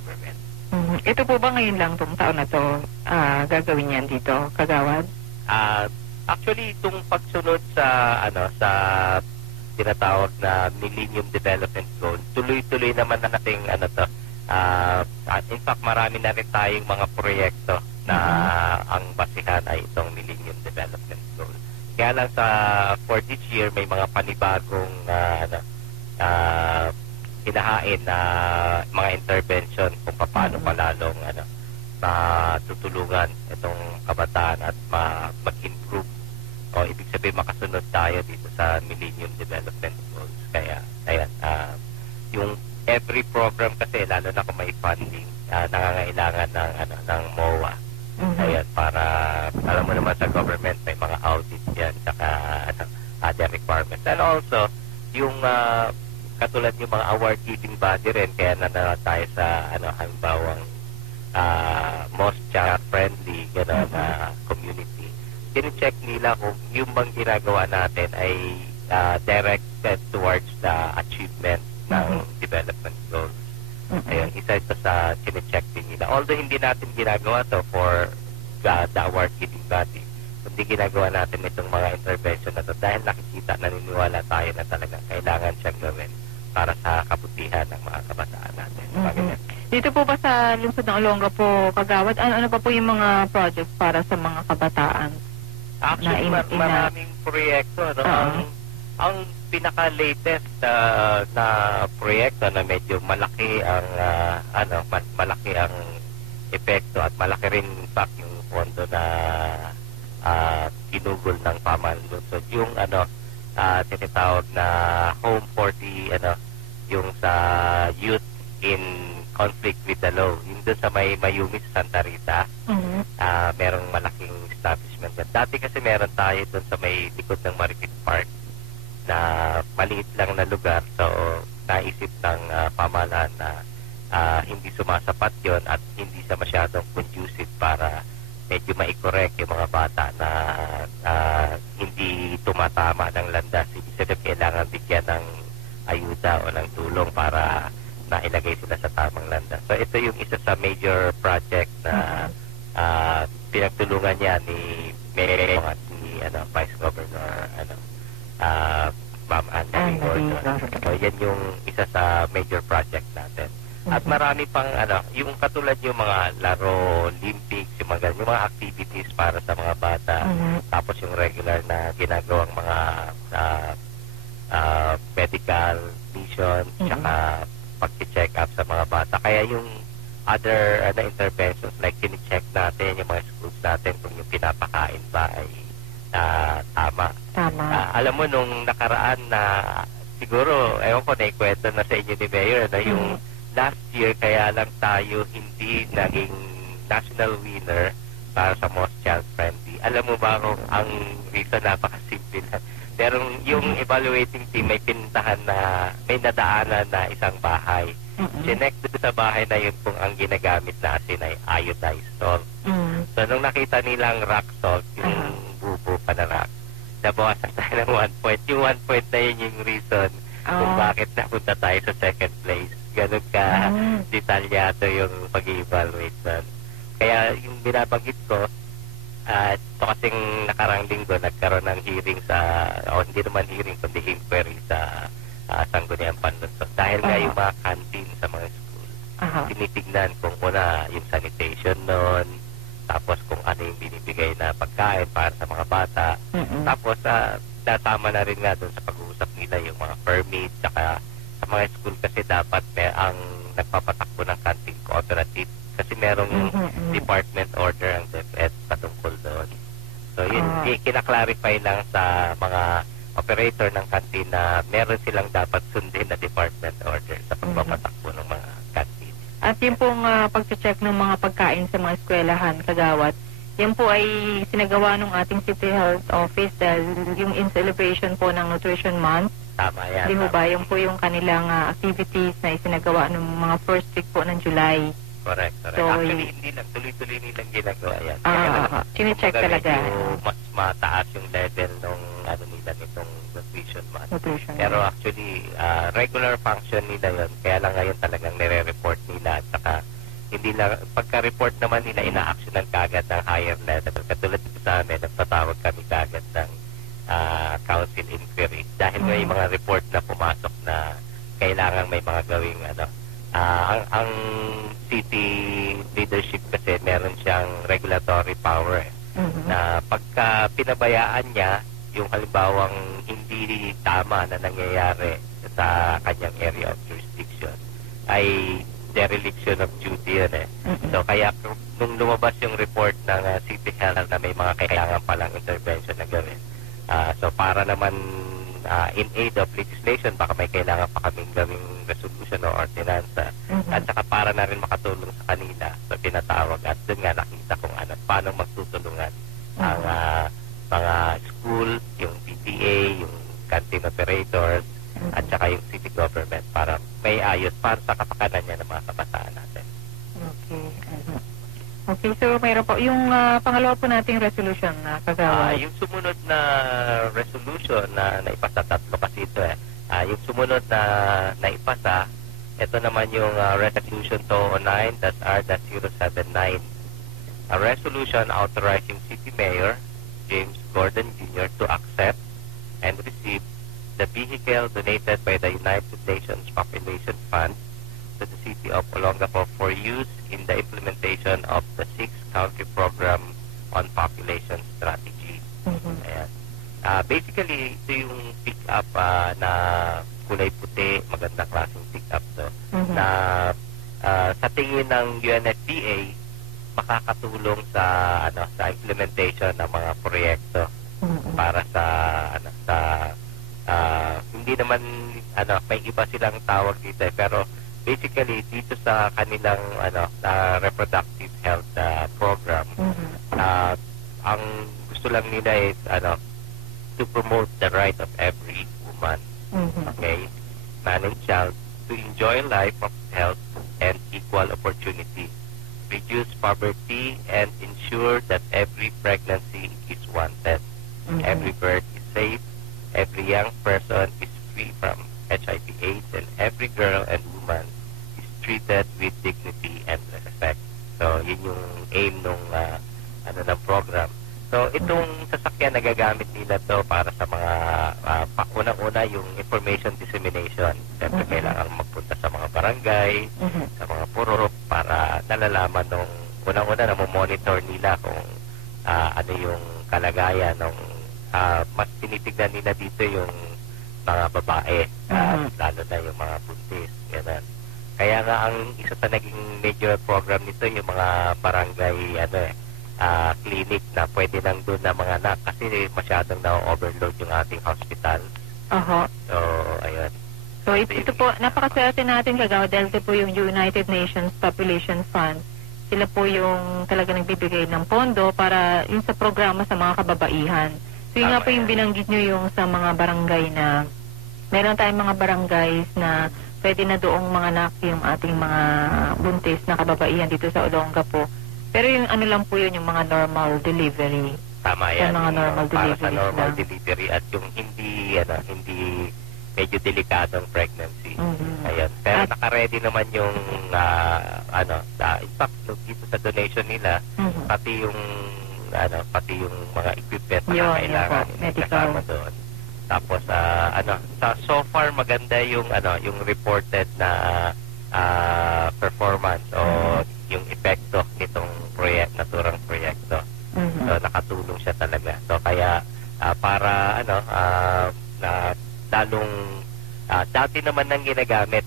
government. Ito po ba ngayon lang itong taon na to gagawin yan dito, Kagawad? Actually, itong pagsunod sa sa tinatawag na Millennium Development Goals, tuloy-tuloy naman na nating in fact, marami na rin tayong mga proyekto na ang basihan ay itong Millennium Development Goals. Kaya lang for this year, may mga panibagong hinahain na mga intervention kung paano palalong matutulungan itong kabataan at mag-improve o ibig sabihin makasunod tayo dito sa Millennium Development Goals. Kaya, ayan, yung every program kasi, lalo na kung may funding, nangangailangan ng MOA. Ayan, para, alam mo naman sa government, may mga audits yan, saka other requirements. And also, yung katulad yung mga award-giving body rin, kaya na tayo sa, halimbawang most child-friendly, community. Tine-check nila kung yung bang ginagawa natin ay directed towards the achievement ng development goals. Ayun, isa ito sa tine-check din nila. Although hindi natin ginagawa to for the award-giving body, hindi ginagawa natin itong mga intervention na to dahil nakikita, naniniwala tayo na talagang kailangan siyang gawin para sa kabutihan ng mga kabataan natin. Dito po ba sa lungsod ng Olonga po, Kagawad, ano pa po yung mga projects para sa mga kabataan? Actually, maraming proyekto. Ang pinaka-latest na proyekto na medyo malaki ang malaki ang epekto at malaki rin in fact yung pondo na ginugol ng pamahalaan lungsod. Yung tinatawag na Home for the yung sa youth in conflict with the law. Yung doon sa Mayumi sa Santa Rita, merong malaking establishment. Dati kasi meron tayo doon sa may likod ng Marikit Park na maliit lang na lugar. So, naisip ng pamahalaan na hindi sumasapat yon at hindi siya masyadong conducive para medyo ma-correct yung mga bata na hindi tumatama ng landas. Ibig sabihin, kailangan bigyan ng ayuda o ng tulong para nailagay sila sa tamang landas. So, ito yung isa sa major project na pinagtulungan niya ni Mayor at ni Vice Governor Ma'am Anne Gordon. So, yan yung isa sa major project natin. At marami pang yung katulad yung mga laro, Olympics, yung mga activities para sa mga bata. Tapos yung regular na ginagawang mga medical mission, tsaka pag-check up sa mga bata. Kaya yung other interventions like kini-check natin yung mga schools natin kung yung pinapakain ba ay tama. Alam mo, nung nakaraan na siguro, ewan ko, naikwento na sa inyo ni Mayor na yung last year kaya lang tayo hindi naging national winner para sa most child-friendly. Alam mo ba kung ang reason napakasimple lang. Pero yung evaluating team may pinuntahan na may nadaanan na isang bahay. Chinek doon sa bahay na yun kung ang ginagamit na asin ay iodized salt. So nung nakita nilang rock salt, yung bubo pa na rock, nabawasan tayo ng 1 point. Yung 1 point na yun yung reason kung bakit napunta tayo sa second place. Ganun ka detalyado yung pag-evaluate nun. Kaya yung binabanggit ko, ito kasing nakarang linggo, nagkaroon ng hearing hindi naman hearing, kundi inquiry sa Sangguniang Panlunsod. Dahil nga yung mga canteen sa mga school, tinitignan kung una yung sanitation nun, tapos kung ano yung binibigay na pagkain para sa mga bata. Tapos, natama na rin nga doon sa pag-uusap nila yung mga permit, saka sa mga school kasi dapat ang nagpapatakbo ng canteen cooperative kasi merong department order ang DepEd patungkol doon. So, yun, kinaklarify lang sa mga operator ng canteen na meron silang dapat sundin na department order sa pagpapatakbo ng mga canteen. At yung pong pag-check ng mga pagkain sa mga eskwelahan, Kagawad, yan po ay sinagawa ng ating City Health Office dahil yung in celebration po ng Nutrition Month. Tama yan. Di ba? Yung po yung kanilang activities na isinagawa ng mga first week po ng July. Correct. So, actually, hindi lang. Tuloy-tuloy nilang ginagawa yan. Chinecheck talaga. Mas mataas yung level nung nila nitong Nutrition Month. Pero actually, regular function nila yun. Kaya lang ngayon talagang nire-report nila at saka hindi lang, pagka-report naman nila, ina-actionan kagad ng higher level. Katulad dito sa amin, nagpatawag kami kagad ng council inquiry. Dahil may mga report na pumasok na kailangan may mga gawing ang city leadership kasi meron siyang regulatory power na pagka pinabayaan niya yung halimbawang hindi tama na nangyayari sa kanyang area of jurisdiction ay dereliction of duty yun eh. So kaya nung lumabas yung report ng City Health na may mga kailangan palang intervention na gawin. So para naman in aid of legislation, baka may kailangan pa kaming gawing resolution o ordinansa. At saka para na rin makatulong sa kanila. So pinatawag at doon nga nakita kung paano magtutulungan ang mga school, yung PTA, yung canteen operators, at saka yung city government para may ayos para sa kapakanan niya ng mga kabataan natin. Okay. Okay, so mayroon po. Yung pangalawa po nating resolution na kagawad. Yung sumunod na resolution na naipasa, tatlo kasi ito eh. Yung sumunod na naipasa, ito naman yung Resolution 209-R-079. A resolution authorizing City Mayor James Gordon Jr. to accept and receive the vehicle donated by the United Nations Population Fund to the City of Olongapo for use in the implementation of the 6-country program on population strategy. Ayan. Basically, ito yung pick-up na kulay puti, magandang klaseng pick-up to, na sa tingin ng UNFPA, makakatulong sa sa implementation ng mga proyekto para sa hindi naman may iba silang tawag dito pero basically dito sa kanilang reproductive health program ang gusto lang nila is to promote the right of every woman, okay, man and child, to enjoy life of health and equal opportunity, reduce poverty, and ensure that every pregnancy is wanted, every birth is safe, every young person is free from HIV/AIDS, and every girl and woman is treated with dignity and respect. So, yun yung aim nung ng program. So, itong sasakyan nagagamit nila to para sa mga unang-una yung information dissemination. Siyempre, kailangan magpunta sa mga barangay, sa mga purok para nalalaman nung unang-una na monitor nila kung ano yung kalagayan ng mas tinitignan nila dito yung mga babae, lalo na yung mga buntis. Ganun. Kaya nga ang isa sa naging major program nito yung mga barangay clinic na pwede lang doon na mga anak kasi masyadong na-overload yung ating hospital. So, ayun. So, ito po, napakaswerte natin kagawad dahil ito po yung United Nations Population Fund. Sila po yung talaga nagbibigay ng pondo para yung sa programa sa mga kababaihan. So, yun nga po yung binanggit nyo yung sa mga barangay na meron tayong mga barangays na pwede na doong mga anak yung ating mga buntis na kababaihan dito sa Olongapo. Pero yung lang po yun, yung mga normal delivery. Tama yan. Mga normal para delivery. Sa normal delivery at yung hindi medyo delikadong pregnancy. Ayun. Pero naka-ready naman yung in fact, dito sa donation nila, pati yung mga equipment na kailangan kasama doon. Tapos so far maganda yung reported na performance o yung epekto nitong naturang proyekto. So nakatulong siya talaga. So kaya para lalong dati naman nang ginagamit